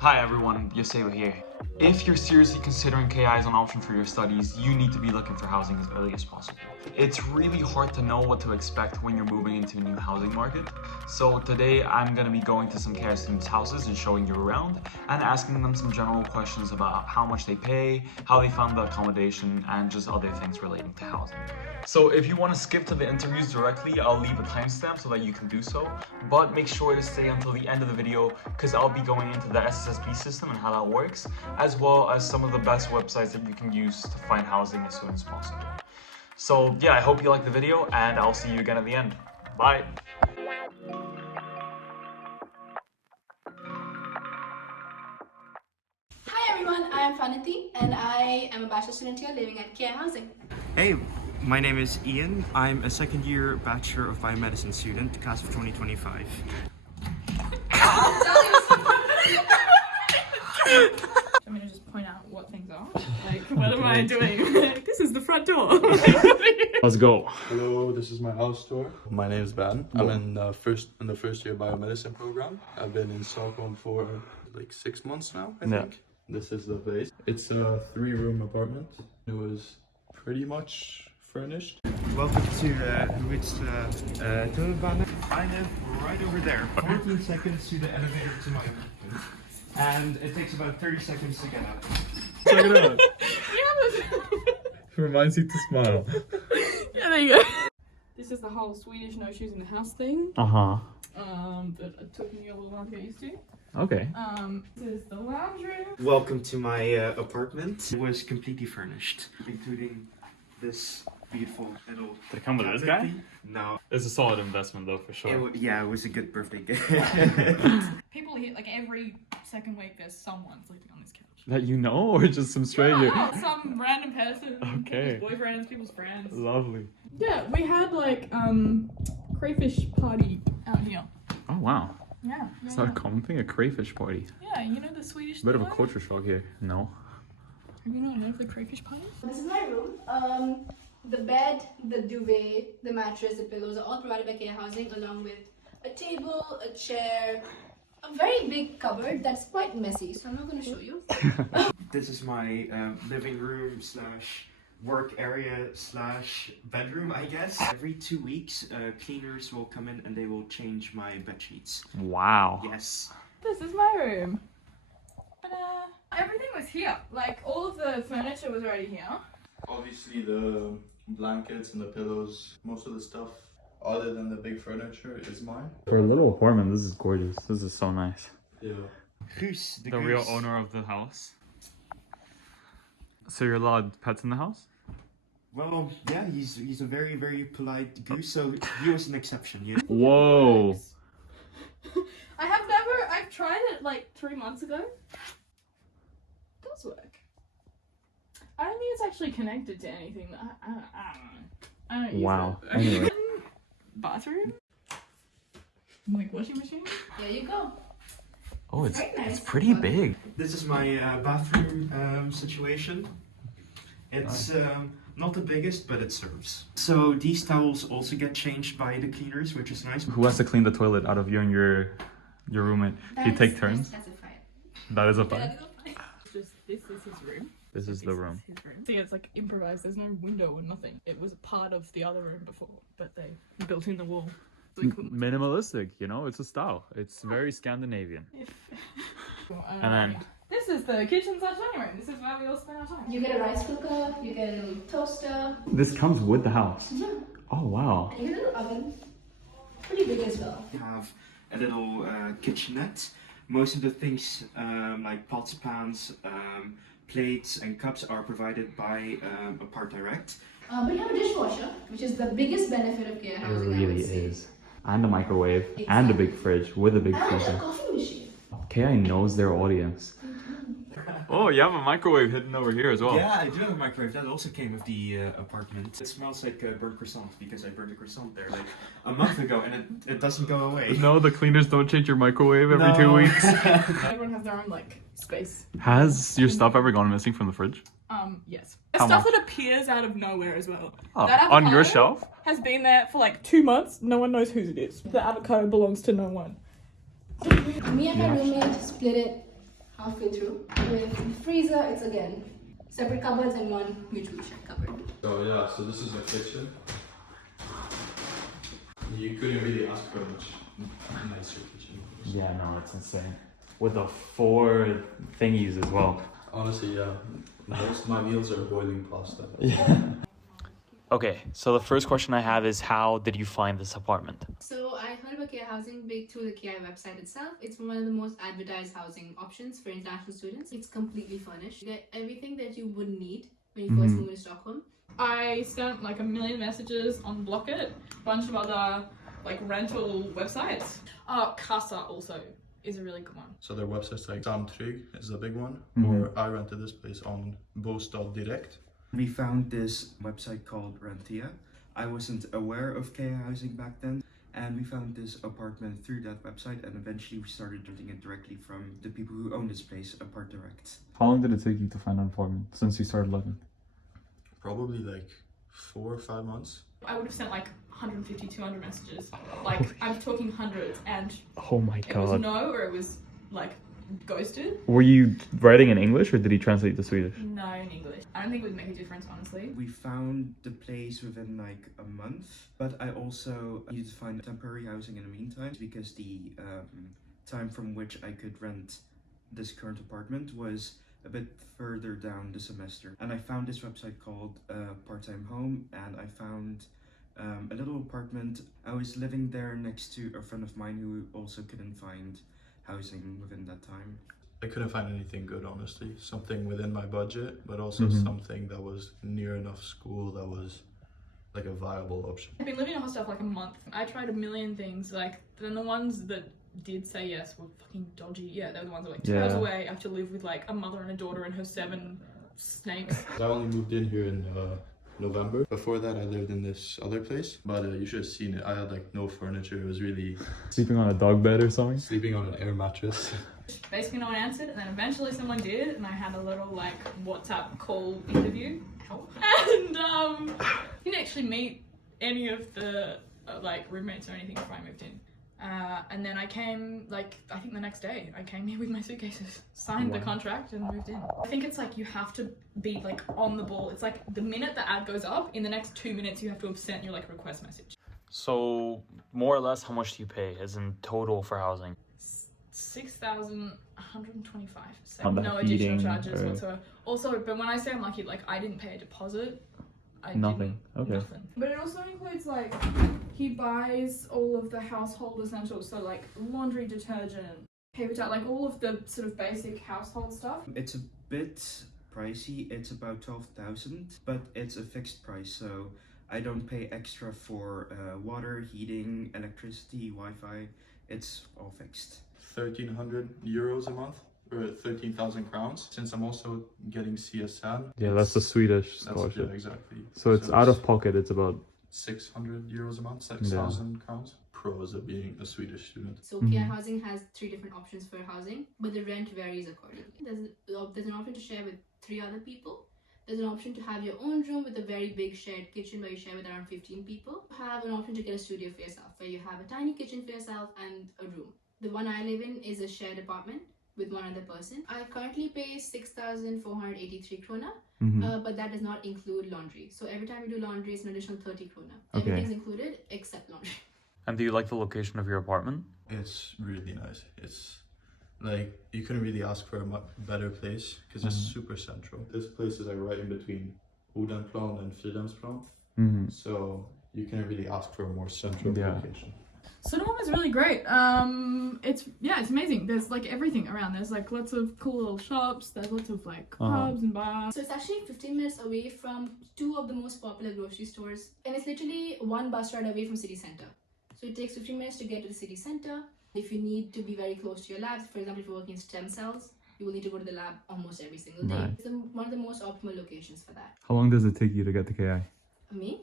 Hi everyone, Yoseo here. If you're seriously considering KI as an option for your studies, you need to be looking for housing as early as possible. It's really hard to know what to expect when you're moving into a new housing market. So today I'm going to be going to some KI students' houses and showing you around and asking them some general questions about how much they pay, how they found the accommodation, and just other things relating to housing. So if you want to skip to the interviews directly, I'll leave a timestamp so that you can do so, but make sure to stay until the end of the video because I'll be going into the SSSB system and how that works, as well as some of the best websites that you can use to find housing as soon as possible. So yeah, I hope you like the video and I'll see you again at the end. Bye! Hi everyone, I am Fanati and I am a bachelor student here living at KI Housing. Hey, my name is Ian. I'm a second year Bachelor of Biomedicine student, class of 2025. I'm gonna just point out what things are. Like, what am I doing? This is the front door. Let's go. Hello, this is my house tour. My name is Ben. I'm in the first year biomedicine program. I've been in Stockholm for like 6 months now, I think. This is the place. It's a 3-room apartment. It was pretty much furnished. Welcome to Tunnelbahn. I live right over there. 14 seconds to the elevator to my apartment. And it takes about 30 seconds to get out. Check it out. Yeah, Reminds you to smile. yeah, there you go. This is the whole Swedish no shoes in the house thing. That it took me a little while to get used to. Okay. This is the lounge room. Welcome to my apartment. It was completely furnished, including this beautiful little... Did it come with this cabinet. guy? No. It's a solid investment though, for sure. Yeah, it was a good birthday gift. People here, like every second week, there's someone sleeping on this couch. That you know, or just some stranger? No, some random person. Okay. People's boyfriends, people's friends. Lovely. Yeah, we had like crayfish party out here. Oh wow. Yeah. Is that a common thing? A crayfish party? Yeah, you know the Swedish. A bit of a thing? culture shock here. No. Have you not heard of the crayfish party? This is my room. The bed, the duvet, the mattress, the pillows are all provided by KI Housing along with a table, a chair, a very big cupboard that's quite messy, so I'm not going to show you. This is my living room slash work area slash bedroom, I guess. Every 2 weeks, cleaners will come in and they will change my bed sheets. Wow. Yes. This is my room. Everything was here. Like all of the furniture was already here. Obviously the blankets and the pillows, most of the stuff other than the big furniture is mine. For a little apartment, this is gorgeous. This is so nice. Yeah. Goose, The real owner of the house. So you're allowed pets in the house? Well, yeah, he's a very, very polite goose, so he was an exception, yeah. Whoa. I've tried it like 3 months ago. It does work. I don't think it's actually connected to anything. I don't know. I don't use Wow. it. Anyway. Bathroom? Like washing machine? There you go. Oh, it's Very nice. pretty big. This is my bathroom situation. It's not the biggest, but it serves. So these towels also get changed by the cleaners, which is nice. Who has to clean the toilet out of you and your roommate? Do you take turns? Specified. That is a fine. This is his room. This is the room. His room. See, it's like improvised. There's no window or nothing. It was part of the other room before, but they built in the wall. So we couldn't- Minimalistic, you know, it's a style. It's very Scandinavian. And then this is the kitchen / dining room. This is where we all spend our time. You get a rice cooker, you get a little toaster, this comes with the house. Oh wow. and you get a little oven. Pretty big as well. We have a little kitchenette. Most of the things like pots, pans, plates and cups are provided by a part direct. We have a dishwasher, which is the biggest benefit of KI It Housing. I really would say. is. And a microwave and a big fridge with a big And a freezer. coffee machine. KI knows their audience. Oh, you have a microwave hidden over here as well. Yeah, I do have a microwave. That also came with the apartment. It smells like burnt croissant because I burned a croissant there like a month ago and it doesn't go away. No, the cleaners don't change your microwave every 2 No. weeks. Everyone has their own like space. Has your stuff ever gone missing from the fridge? Yes. How Stuff much? that appears out of nowhere as well. Oh, That on your avocado shelf? has been there for like 2 months. No one knows whose it is. The avocado belongs to no one. Me and my roommate split it halfway through. With the freezer, it's again separate cupboards and one mutually shared cupboard. So yeah, so this is the kitchen. You couldn't really ask for a much nicer kitchen. Yeah, no, it's insane. With the 4 thingies as well. Honestly, yeah. Most of my meals are boiling pasta. Yeah. Okay, so the first question I have is, how did you find this apartment? So I heard about KI housing through the KI website itself. It's one of the most advertised housing options for international students. It's completely furnished. You get everything that you would need when you first move to Stockholm. I sent like a million messages on Blocket, a bunch of other like rental websites. Casa also is a really good one. So their websites like Samtrygg is a big one, Mm-hmm. or I rented this place on Bostad Direkt. We found this website called Rentia. I wasn't aware of KI housing back then, and we found this apartment through that website, and eventually we started renting it directly from the people who own this place, Apart Direct. How long did it take you to find an apartment since you started looking? Probably like 4 or 5 months. I would have sent like 150, 200 messages. Like, I'm talking hundreds, and Oh my it was no, or it was like ghosted. Were you writing in English or did he translate to Swedish? No, in English. I don't think it would make a difference, honestly. We found the place within like a month, but I also needed to find temporary housing in the meantime because the time from which I could rent this current apartment was a bit further down the semester. And I found this website called Part-Time Home, and I found a little apartment. I was living there next to a friend of mine who also couldn't find housing within that time. I couldn't find anything good, honestly. Something within my budget, but also something that was near enough school that was like a viable option. I've been living in a hostel for like a month. I tried a million things, like, then the ones that did say yes were fucking dodgy. Yeah, they were the ones that were like 2 hours away. I have to live with like a mother and a daughter and her 7 snakes. I only moved in here in November. Before that, I lived in this other place, but you should have seen it. I had like no furniture. It was really Sleeping on a dog bed or something? sleeping on an air mattress. Basically no one answered, and then eventually someone did, and I had a little like WhatsApp call interview. And didn't actually meet any of the like roommates or anything before I moved in. And then I came, like, I think the next day, I came here with my suitcases, signed the contract and moved in. I think it's like you have to be like on the ball. It's like the minute the ad goes up, in the next 2 minutes you have to have sent your like request message. So, more or less, how much do you pay as in total for housing? 6,125. On the No additional heating charges or- whatsoever. Also, but when I say I'm lucky, like I didn't pay a deposit. I Nothing. didn't- Okay. Nothing. But it also includes like he buys all of the household essentials, so like laundry detergent, paper towel, like all of the sort of basic household stuff. It's a bit pricey. It's about 12,000, but it's a fixed price, so I don't pay extra for water, heating, electricity, Wi-Fi. It's all fixed. 1,300 euros a month, or 13,000 crowns. Since I'm also getting CSN. Yeah, that's the Swedish That's, yeah, scholarship. exactly. So it's out of pocket, it's about 600 euros a month, 6,000 crowns. Pros of being a Swedish student. So KI housing has 3 different options for housing, but the rent varies accordingly. There's an option to share with 3 other people. There's an option to have your own room with a very big shared kitchen where you share with around 15 people. You have an option to get a studio for yourself where you have a tiny kitchen for yourself and a room. The one I live in is a shared apartment with one other person. I currently pay 6,483 krona, but that does not include laundry. So every time you do laundry, it's an additional 30 krona. Okay. Everything's included except laundry. And do you like the location of your apartment? It's really nice. It's like you couldn't really ask for a much better place because it's super central. This place is like right in between Odenplan and Fridhemsplan, so you can't really ask for a more central location. Stockholm is really great. It's amazing. There's like everything around. There's like lots of cool little shops. There's lots of like pubs and bars. So it's actually 15 minutes away from 2 of the most popular grocery stores, and it's literally 1 bus ride away from city center. So it takes 15 minutes to get to the city center. If you need to be very close to your labs, for example, if you're working in stem cells, you will need to go to the lab almost every single day. Right. It's one of the most optimal locations for that. How long does it take you to get to KI? Me?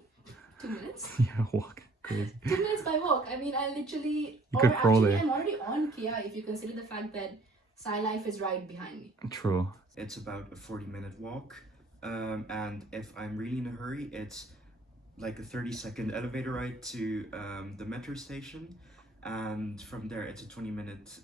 2 minutes? Yeah, walk. Crazy. 2 minutes by walk. I mean, I literally... You could crawl there. I'm already on KI if you consider the fact that Sci Life is right behind me. True. It's about a 40-minute walk, and if I'm really in a hurry, it's like a 30-second elevator ride to the metro station, and from there it's a 20-minute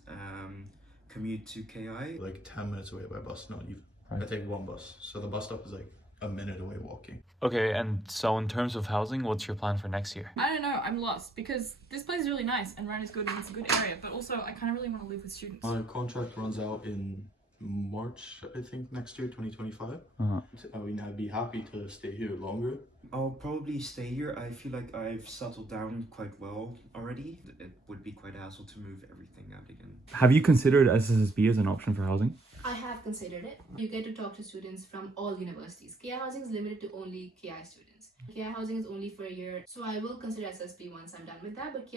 commute to KI. Like 10 minutes away by bus, not even. I take one bus, so the bus stop is like a minute away walking. Okay, and so in terms of housing, what's your plan for next year? I don't know, I'm lost because this place is really nice and rent is good and it's a good area, but also I kind of really want to live with students. My contract runs out in March, I think, next year, 2025. I mean, I'd be happy to stay here longer. I'll probably stay here. I feel like I've settled down quite well already. It would be quite a hassle to move everything out again. Have you considered SSSB as an option for housing? I have considered it. You get to talk to students from all universities. KI housing is limited to only KI students. KI housing is only for a year, so I will consider SSB once I'm done with that. But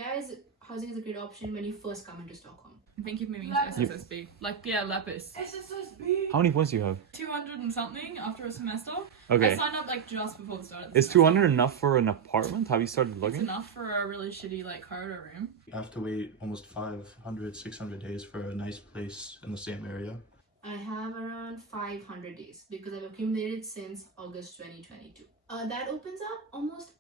housing is a great option when you first come into Stockholm. I think you're moving into SSSB. Like, yeah, Lapis. SSSB! How many points do you have? 200 and something after a semester. Okay. I signed up like just before the start of the Is semester. 200 enough for an apartment? Have you started looking? It's enough for a really shitty like corridor room. I have to wait almost 500, 600 days for a nice place in the same area. I have around 500 days because I've accumulated since August 2022. That opens up almost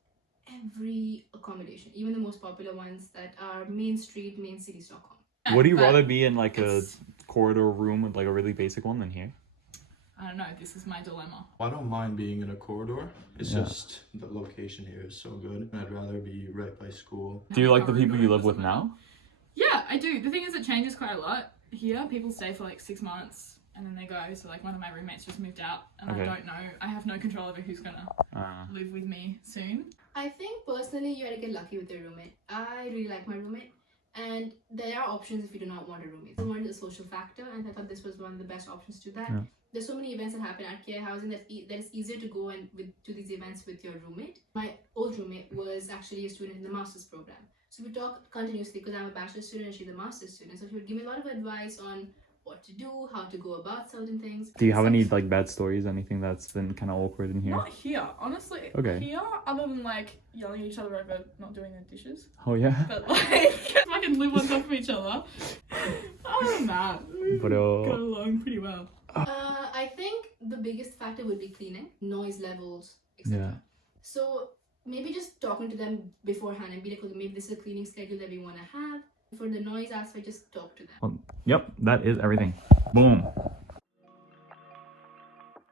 every accommodation, even the most popular ones that are main street, main city Stockholm. Would you But rather be in like a it's- corridor room with like a really basic one than here? I don't know, this is my dilemma. I don't mind being in a corridor. It's Yeah. just the location here is so good. I'd rather be right by school. Do you like the Corridor people you room live or with something. now? Yeah, I do. The thing is, it changes quite a lot. Here, people stay for like 6 months and then they go. So like one of my roommates just moved out and Okay. I don't know. I have no control over who's gonna live with me soon. I think personally you had to get lucky with your roommate. I really like my roommate, and there are options if you do not want a roommate. I wanted the social factor, and I thought this was one of the best options to that. Yeah. There's so many events that happen at KI housing that it's easier to go and to these events with your roommate. My old roommate was actually a student in the master's program, so we talk continuously because I'm a bachelor's student and she's a master's student. So she would give me a lot of advice on what to do, how to go about certain things. Do you have any like bad stories? Anything that's been kind of awkward in here? Not here, honestly. Okay. Here, other than like yelling at each other over not doing the dishes. Oh yeah. But like, fucking live on top of each other. Other than that, we But, got along pretty well. I think the biggest factor would be cleaning, noise levels, etc. Yeah. So maybe just talking to them beforehand and be like, okay, maybe this is a cleaning schedule that we want to have. For the noise aspect, just talk to them. Yep, that is everything. Boom.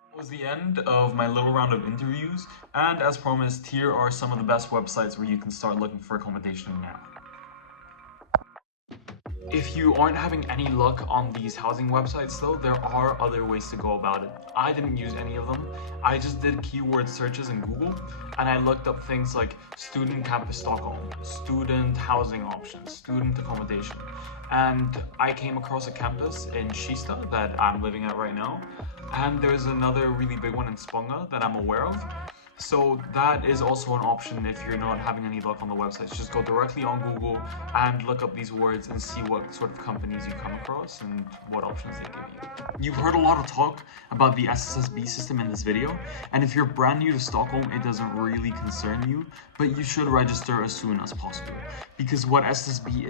That was the end of my little round of interviews, and as promised, here are some of the best websites where you can start looking for accommodation now. If you aren't having any luck on these housing websites though, there are other ways to go about it. I didn't use any of them. I just did keyword searches in Google and I looked up things like student campus Stockholm, student housing options, student accommodation. And I came across a campus in Kista that I'm living at right now. And there's another really big one in Spånga that I'm aware of. So that is also an option if you're not having any luck on the websites. Just go directly on Google and look up these words and see what sort of companies you come across and what options they give you. You've heard a lot of talk about the SSSB system in this video, and if you're brand new to Stockholm, it doesn't really concern you, but you should register as soon as possible. Because what SSSB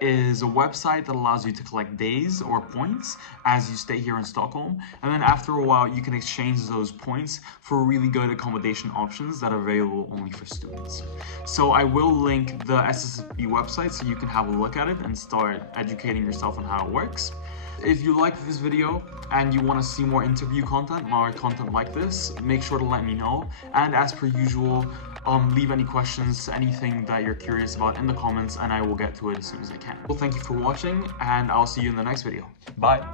is a website that allows you to collect days or points as you stay here in Stockholm, and then after a while you can exchange those points for really good accommodation options that are available only for students. So I will link the SSSB website so you can have a look at it and start educating yourself on how it works. If you liked this video and you want to see more interview content, more content like this, make sure to let me know. And as per usual, leave any questions, anything that you're curious about in the comments, and I will get to it as soon as I can. Well, thank you for watching, and I'll see you in the next video. Bye.